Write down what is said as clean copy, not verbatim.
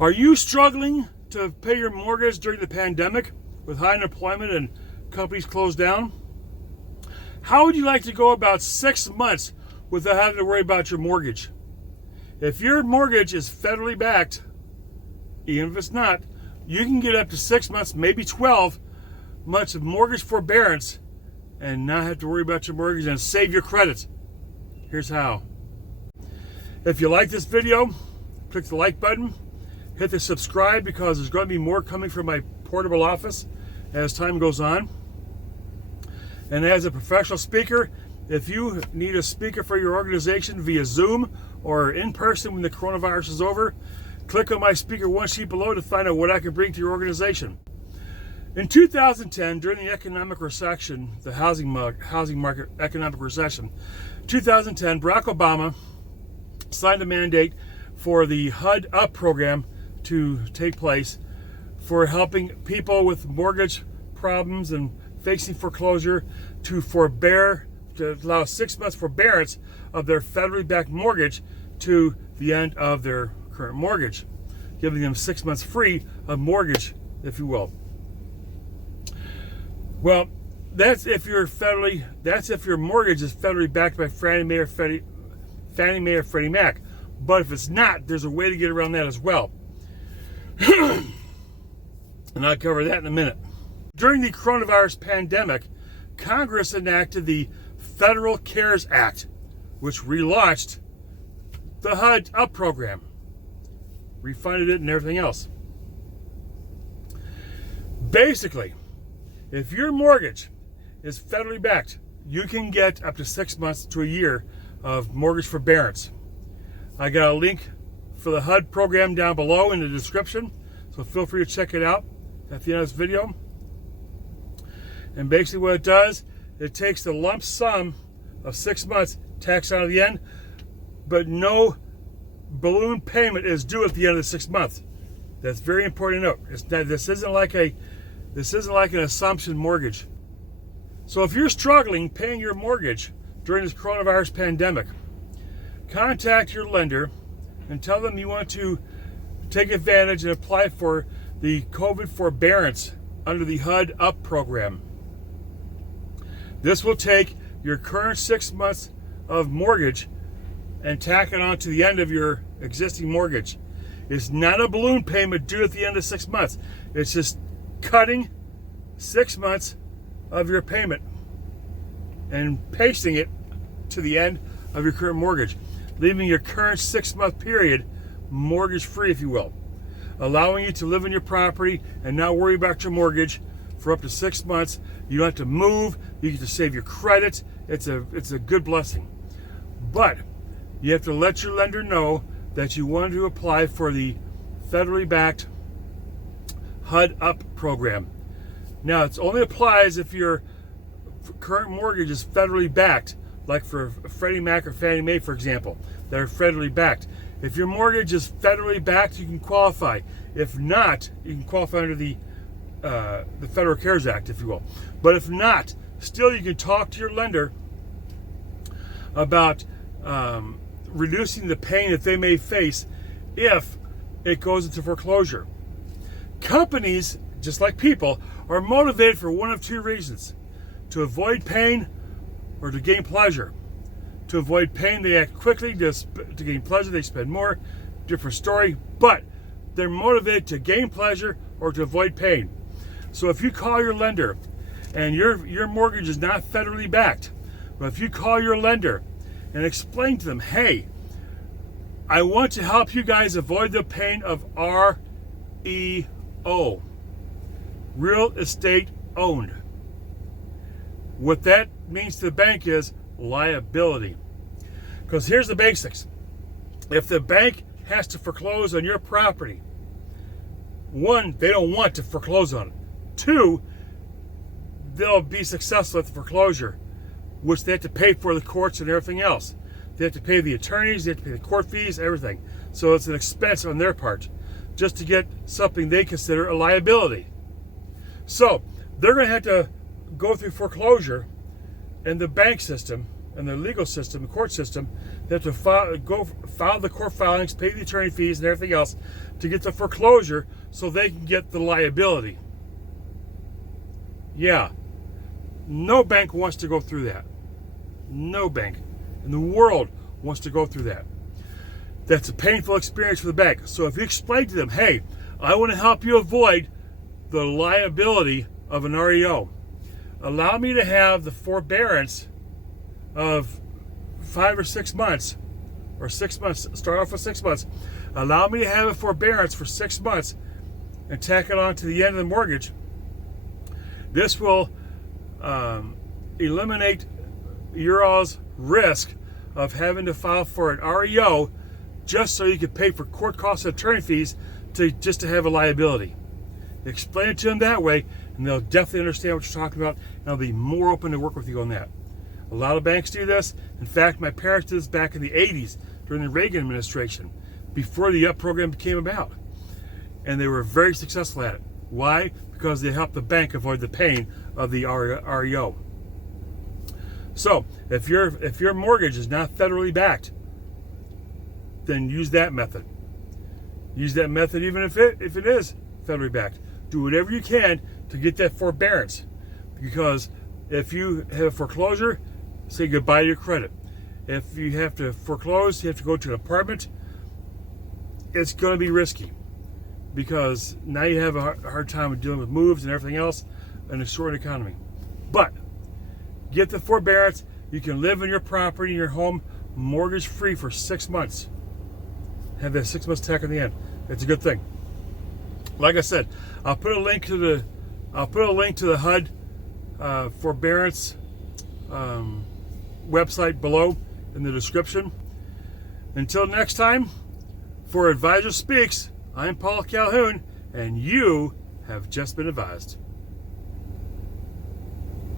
Are you struggling to pay your mortgage during the pandemic with high unemployment and companies closed down? How would you like to go about 6 months without having to worry about your mortgage? If your mortgage is federally backed, even if it's not, you can get up to 6 months, maybe 12 months of mortgage forbearance and not have to worry about your mortgage and save your credit. Here's how. If you like this video, click the like button. Hit the subscribe because there's going to be more coming from my portable office as time goes on. And as a professional speaker, if you need a speaker for your organization via Zoom or in person when the coronavirus is over, click on my speaker one sheet below to find out what I can bring to your organization. In 2010, during the economic recession, the housing market economic recession, 2010, Barack Obama signed a mandate for the HUD program to take place for helping people with mortgage problems and facing foreclosure to allow 6 months forbearance of their federally backed mortgage to the end of their current mortgage, giving them 6 months free of mortgage, if you will. Well, that's if your mortgage is federally backed by Fannie Mae or Freddie Mac. But if it's not, there's a way to get around that as well. And I'll cover that in a minute. During the coronavirus pandemic, Congress enacted the Federal CARES Act, which relaunched the HUD program, refunded it and everything else. Basically, if your mortgage is federally backed, you can get up to 6 months to a year of mortgage forbearance. I got a link for the HUD program down below in the description, so feel free to check it out at the end of this video. And basically what it does, it takes the lump sum of 6 months, tax out at the end, but no balloon payment is due at the end of the 6 months. That's very important to note. This isn't like an assumption mortgage. So if you're struggling paying your mortgage during this coronavirus pandemic, contact your lender and tell them you want to take advantage and apply for the COVID forbearance under the HUD program. This will take your current 6 months of mortgage and tack it on to the end of your existing mortgage. It's not a balloon payment due at the end of 6 months. It's just cutting 6 months of your payment and pasting it to the end of your current mortgage, leaving your current 6 month period mortgage free, if you will, allowing you to live in your property and not worry about your mortgage for up to 6 months. You don't have to move. You get to save your credit. It's a good blessing. But you have to let your lender know that you want to apply for the federally backed HUD program. Now, it only applies if your current mortgage is federally backed, like for Freddie Mac or Fannie Mae, for example, that are federally backed. If your mortgage is federally backed, you can qualify. If not, you can qualify under the Federal CARES Act, if you will. But if not, still you can talk to your lender about reducing the pain that they may face if it goes into foreclosure. Companies, just like people, are motivated for one of two reasons: to avoid pain or to gain pleasure. To avoid pain, they act quickly. To gain pleasure, they spend more. Different story, but they're motivated to gain pleasure or to avoid pain. So if you call your lender and your mortgage is not federally backed, but if you call your lender and explain to them, hey, I want to help you guys avoid the pain of REO, real estate owned. What that means to the bank is liability. Because here's the basics. If the bank has to foreclose on your property, one, they don't want to foreclose on it. Two, they'll be successful at the foreclosure, which they have to pay for the courts and everything else. They have to pay the attorneys, they have to pay the court fees, everything. So it's an expense on their part just to get something they consider a liability. So they're going to have to go through foreclosure in the bank system, in their legal system, the court system. They have to file the court filings, pay the attorney fees and everything else to get the foreclosure so they can get the liability. Yeah, no bank wants to go through that. No bank in the world wants to go through that. That's a painful experience for the bank. So if you explain to them, hey, I want to help you avoid the liability of an REO. Allow me to have the forbearance of 5 or 6 months, or 6 months, start off with 6 months. Allow me to have a forbearance for 6 months and tack it on to the end of the mortgage. This will eliminate your all's risk of having to file for an REO just so you can pay for court costs and attorney fees just to have a liability. Explain it to them that way, and they'll definitely understand what you're talking about, and they'll be more open to work with you on that. A lot of banks do this. In fact, my parents did this back in the 80s during the Reagan administration, before the HUD program came about. And they were very successful at it. Why? Because they helped the bank avoid the pain of the REO. So, if your mortgage is not federally backed, then use that method. Use that method even if it is federally backed. Do whatever you can to get that forbearance. Because if you have a foreclosure, say goodbye to your credit. If you have to foreclose, you have to go to an apartment, it's going to be risky. Because now you have a hard time with dealing with moves and everything else in a short economy. But get the forbearance. You can live in your property, in your home, mortgage free for 6 months. Have that 6 months tack on the end. It's a good thing. Like I said, I'll put a link to the HUD forbearance website below in the description. Until next time, for Adviser Speaks, I'm Paul Calhoun, and you have just been advised.